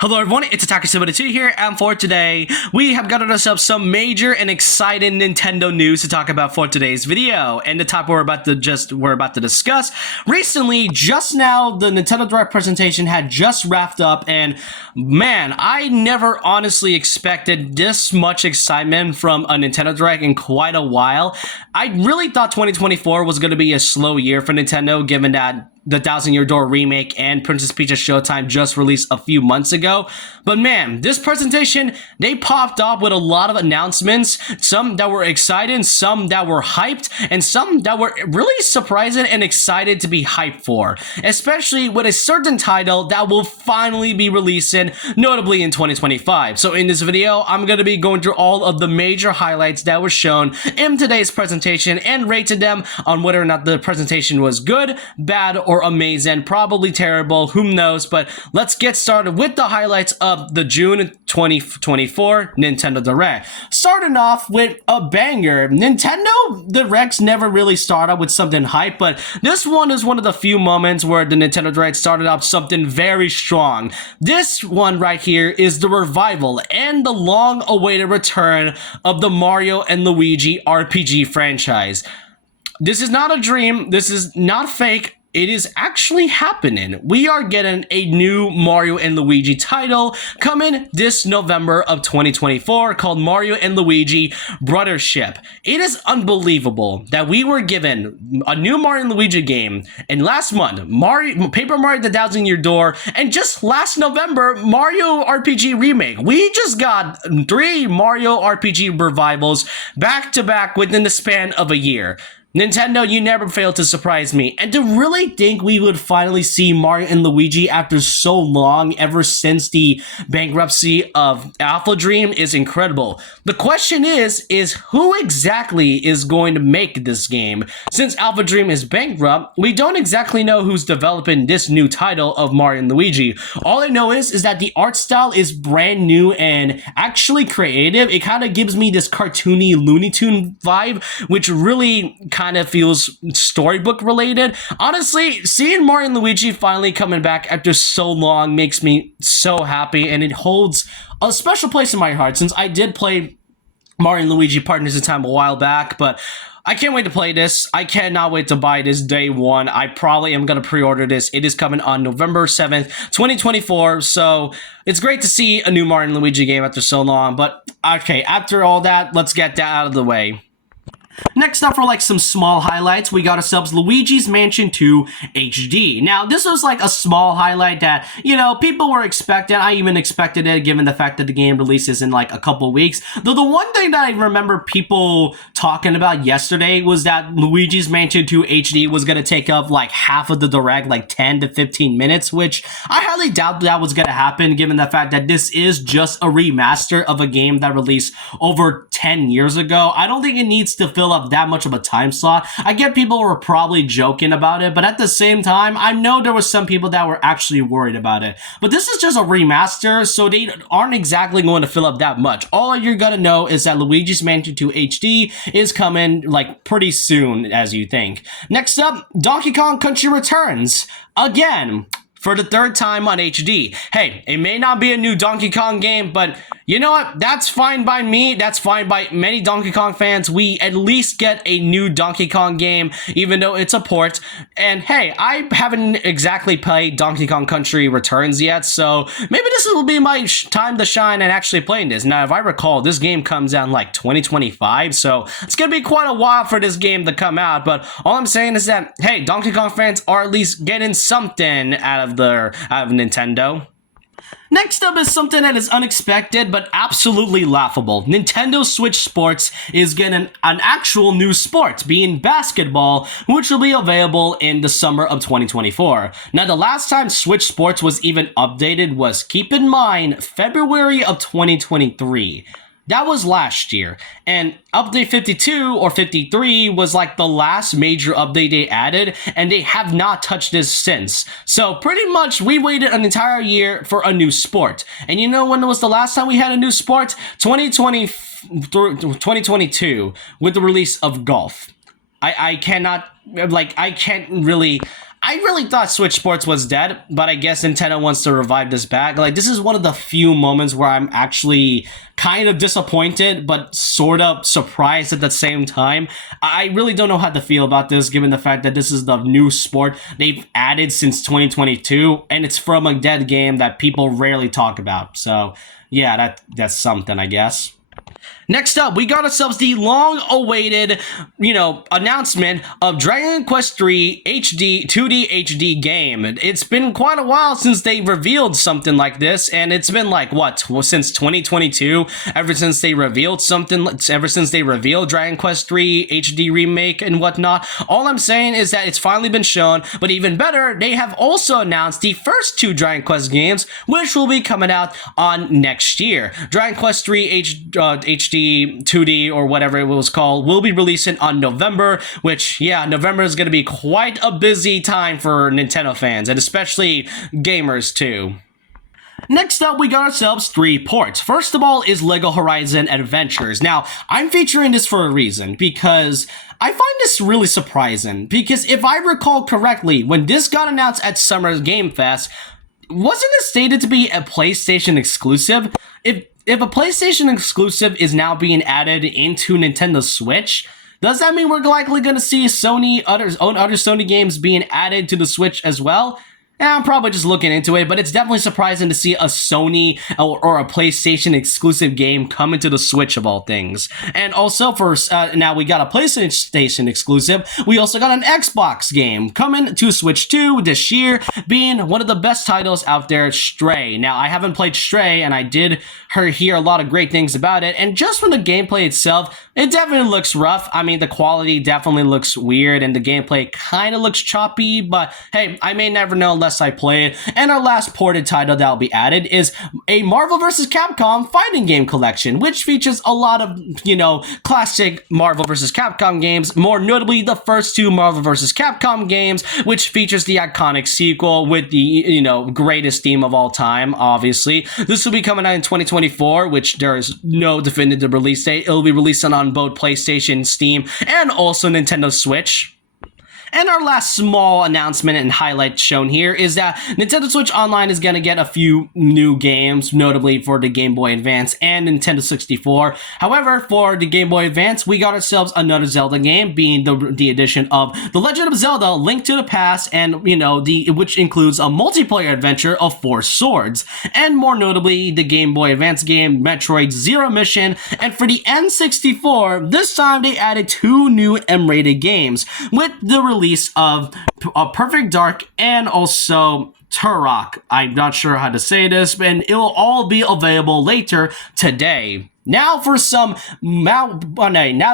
Hello everyone, it's Attacker72 here, and for today, we have gotten ourselves some major and exciting Nintendo news to talk about for today's video. And the topic we're about to discuss. Recently, just now, the Nintendo Direct presentation had just wrapped up, and man, I never honestly expected this much excitement from a Nintendo Direct in quite a while. I really thought 2024 was going to be a slow year for Nintendo, given that the Thousand Year Door remake and Princess Peach's Showtime just released a few months ago. But man, this presentation, they popped off with a lot of announcements, some that were exciting, some that were hyped, and some that were really surprising and excited to be hyped for, especially with a certain title that will finally be releasing, notably in 2025. So in this video, I'm going to be going through all of the major highlights that were shown in today's presentation and rated them on whether or not the presentation was good, bad, or amazing, probably terrible, who knows, but let's get started with the highlights of the June 2024 Nintendo Direct. Starting off with a banger. Nintendo Directs never really start out with something hype, but this one is one of the few moments where the Nintendo Direct started out something very strong. This one right here is the revival and the long-awaited return of the Mario and Luigi RPG franchise. This is not a dream, this is not fake. It is actually happening. We are getting a new Mario and Luigi title coming this November of 2024 called Mario and Luigi Brothership. It is unbelievable that we were given a new Mario and Luigi game, and last month, Paper Mario the Thousand Year Door, and just last November, Mario RPG Remake. We just got 3 Mario RPG revivals back to back within the span of a year. Nintendo, you never fail to surprise me, and to really think we would finally see Mario and Luigi after so long, ever since the bankruptcy of Alpha Dream, is incredible. The question is who exactly is going to make this game? Since Alpha Dream is bankrupt, we don't exactly know who's developing this new title of Mario and Luigi. All I know is that the art style is brand new and actually creative. It kind of gives me this cartoony Looney Tune vibe, which really kind of feels storybook related. Honestly, seeing Mario and Luigi finally coming back after so long makes me so happy, and it holds a special place in my heart since I did play Mario and Luigi Partners in Time a while back, but I can't wait to play this. I cannot wait to buy this day one. I probably am going to pre-order this. It is coming on November 7th, 2024, so it's great to see a new Mario and Luigi game after so long, but okay, after all that, let's get that out of the way. Next up, for like some small highlights, we got ourselves Luigi's Mansion 2 HD. Now, this was like a small highlight that, you know, people were expecting. I even expected it given the fact that the game releases in like a couple weeks. Though the one thing that I remember people talking about yesterday was that Luigi's Mansion 2 HD was going to take up like half of the Direct, like 10 to 15 minutes, which I highly doubt that was going to happen given the fact that this is just a remaster of a game that released over 10 years ago. I don't think it needs to fill up that much of a time slot. I get people were probably joking about it, but at the same time, I know there was some people that were actually worried about it. But this is just a remaster, so they aren't exactly going to fill up that much. All you're gonna know is that Luigi's Mansion 2 HD is coming like pretty soon, as you think. Next up, Donkey Kong Country Returns. Again, for the 3rd time on HD. Hey, it may not be a new Donkey Kong game, but you know what? That's fine by me. That's fine by many Donkey Kong fans. We at least get a new Donkey Kong game, even though it's a port. And hey, I haven't exactly played Donkey Kong Country Returns yet, so maybe this will be my time to shine and actually playing this. Now, if I recall, this game comes out in like 2025, so it's gonna be quite a while for this game to come out, but all I'm saying is that, hey, Donkey Kong fans are at least getting something out of Nintendo. Next up is something that is unexpected but absolutely laughable. Nintendo Switch Sports is getting an actual new sport, being basketball, which will be available in the summer of 2024. Now, the last time Switch Sports was even updated was, keep in mind, February of 2023. That was last year, and update 52 or 53 was like the last major update they added, and they have not touched this since. So pretty much we waited an entire year for a new sport. And you know when was the last time we had a new sport? 2022 with the release of golf. I can't really I really thought Switch Sports was dead, but I guess Nintendo wants to revive this back. Like, this is one of the few moments where I'm actually kind of disappointed, but sort of surprised at the same time. I really don't know how to feel about this, given the fact that this is the new sport they've added since 2022, and it's from a dead game that people rarely talk about. So, yeah, that's something, I guess. Next up, we got ourselves the long-awaited, announcement of Dragon Quest III HD 2D HD game. It's been quite a while since they revealed something like this, and it's been like, since 2022, ever since they revealed Dragon Quest III HD remake and whatnot. All I'm saying is that it's finally been shown, but even better, they have also announced the first two Dragon Quest games, which will be coming out on next year. Dragon Quest III HD 2D or whatever it was called will be releasing on November, which, yeah, November is going to be quite a busy time for Nintendo fans, and especially gamers too. Next up, we got ourselves 3 ports. First of all is LEGO Horizon Adventures. Now, I'm featuring this for a reason, because I find this really surprising, because if I recall correctly, when this got announced at Summer Game Fest, wasn't it stated to be a PlayStation exclusive? If a PlayStation exclusive is now being added into Nintendo Switch, does that mean we're likely going to see other Sony games being added to the Switch as well? I'm probably just looking into it, but it's definitely surprising to see a Sony or a PlayStation exclusive game come into the Switch of all things. And also now we got a PlayStation exclusive. We also got an Xbox game coming to Switch 2 this year, being one of the best titles out there, Stray. Now, I haven't played Stray, and I did hear a lot of great things about it, and just from the gameplay itself, it definitely looks rough. I mean, the quality definitely looks weird, and the gameplay kind of looks choppy, but hey, I may never know unless I play it. And our last ported title that will be added is a Marvel vs. Capcom fighting game collection, which features a lot of, classic Marvel vs. Capcom games, more notably the first 2 Marvel vs. Capcom games, which features the iconic sequel with the, greatest theme of all time, obviously. This will be coming out in 2024, which there is no definitive release date. It will be released on both PlayStation, Steam, and also Nintendo Switch. And our last small announcement and highlight shown here is that Nintendo Switch Online is going to get a few new games, notably for the Game Boy Advance and Nintendo 64. However, for the Game Boy Advance, we got ourselves another Zelda game, being the addition of The Legend of Zelda: Link to the Past, and which includes a multiplayer adventure of 4 swords. And more notably, the Game Boy Advance game Metroid Zero Mission. And for the N64, this time they added 2 new M-rated games with the release of Perfect Dark and also Turok. I'm not sure how to say this, but it will all be available later today. Now for some, now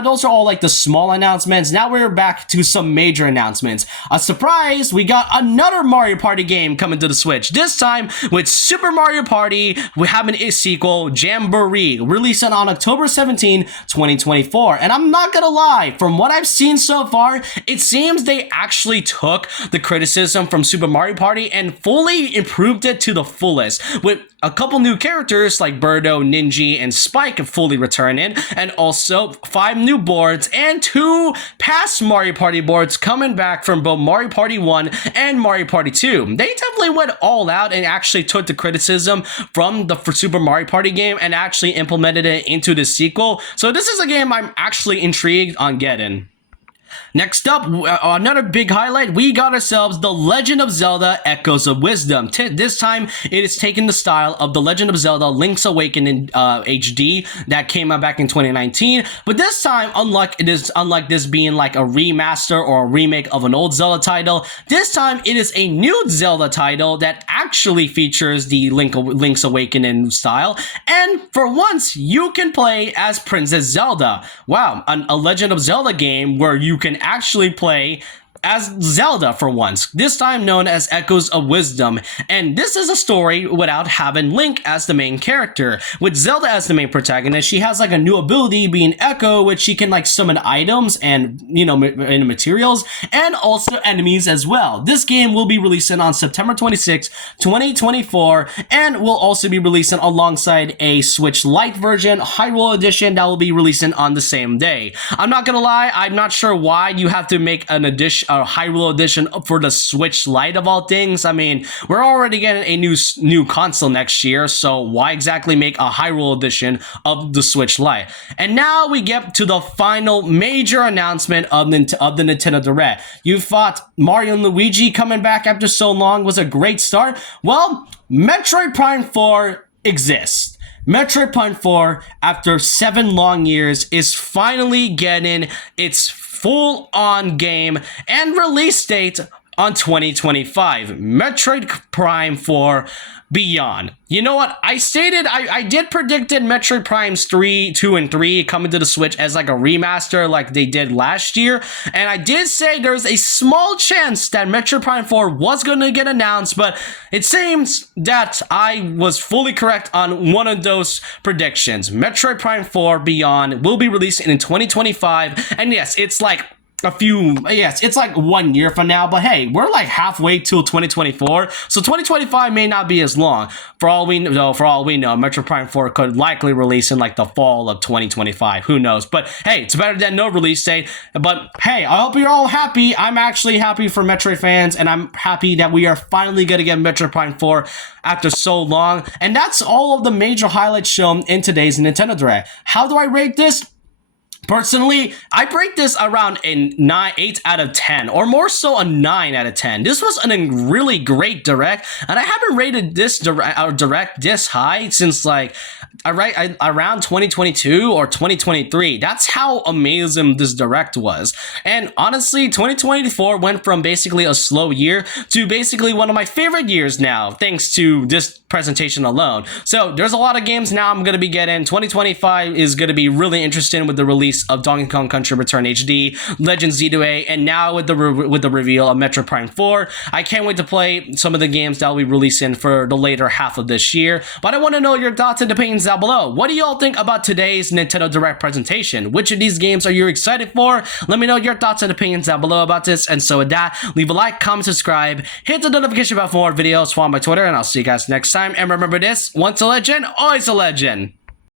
those are all like the small announcements. Now we're back to some major announcements. A surprise, we got another Mario Party game coming to the Switch. This time with Super Mario Party, we have a sequel, Jamboree, releasing on October 17, 2024. And I'm not gonna lie, from what I've seen so far, it seems they actually took the criticism from Super Mario Party and fully improved it to the fullest, with a couple new characters like Birdo, Ninja, and Spike fully returning, and also 5 new boards and 2 past Mario Party boards coming back from both Mario Party 1 and Mario Party 2. They definitely went all out and actually took the criticism from the Super Mario Party game and actually implemented it into the sequel. So this is a game I'm actually intrigued on getting. Next up, another big highlight, we got ourselves The Legend of Zelda Echoes of Wisdom. This time, it is taking the style of The Legend of Zelda Link's Awakening HD that came out back in 2019. But this time, unlike this being like a remaster or a remake of an old Zelda title, this time it is a new Zelda title that actually features the Link's Awakening style. And for once, you can play as Princess Zelda. Wow, a Legend of Zelda game where you can actually play as Zelda for once, this time known as Echoes of Wisdom. And this is a story without having Link as the main character. With Zelda as the main protagonist, she has like a new ability being Echo, which she can like summon items and, materials, and also enemies as well. This game will be releasing on September 26, 2024, and will also be releasing alongside a Switch Lite version, Hyrule Edition, that will be releasing on the same day. I'm not gonna lie, I'm not sure why you have to make an edition, a Hyrule edition for the Switch Lite of all things. I mean, we're already getting a new console next year, so why exactly make a Hyrule edition of the Switch Lite? And now we get to the final major announcement of the Nintendo Direct. You thought Mario and Luigi coming back after so long was a great start? Well, Metroid Prime 4 exists. Metroid Prime 4, after 7 long years, is finally getting its full-on game and release date on 2025. Metroid Prime 4 Beyond. You know what? I did predicted Metroid Primes 3, 2, and 3 coming to the Switch as like a remaster like they did last year. And I did say there's a small chance that Metroid Prime 4 was going to get announced, but it seems that I was fully correct on one of those predictions. Metroid Prime 4 Beyond will be released in 2025. And yes, it's like it's like 1 year from now, but hey, we're like halfway till 2024, so 2025 may not be as long. For all we know, Metroid Prime 4 could likely release in like the fall of 2025. Who knows? But hey, it's better than no release date. But hey, I hope you're all happy. I'm actually happy for Metroid fans, and I'm happy that we are finally gonna get Metroid Prime 4 after so long. And that's all of the major highlights shown in today's Nintendo Direct. How do I rate this? Personally, I break this around a 8 out of 10, or more so a 9 out of 10. This was a really great Direct, and I haven't rated this Direct this high since like around 2022 or 2023. That's how amazing this Direct was. And honestly, 2024 went from basically a slow year to basically one of my favorite years now, thanks to this presentation alone. So there's a lot of games now I'm going to be getting. 2025 is going to be really interesting with the release of Donkey Kong Country Return HD, Legend Z2A, and now with the reveal of Metroid Prime 4. I can't wait to play some of the games that will be releasing for the later half of this year. But I want to know your thoughts and opinions down below. What do y'all think about today's Nintendo Direct presentation? Which of these games are you excited for? Let me know your thoughts and opinions down below about this. And so with that, leave a like, comment, subscribe, hit the notification bell for more videos, follow my Twitter, and I'll see you guys next time. And remember this, once a legend, always a legend.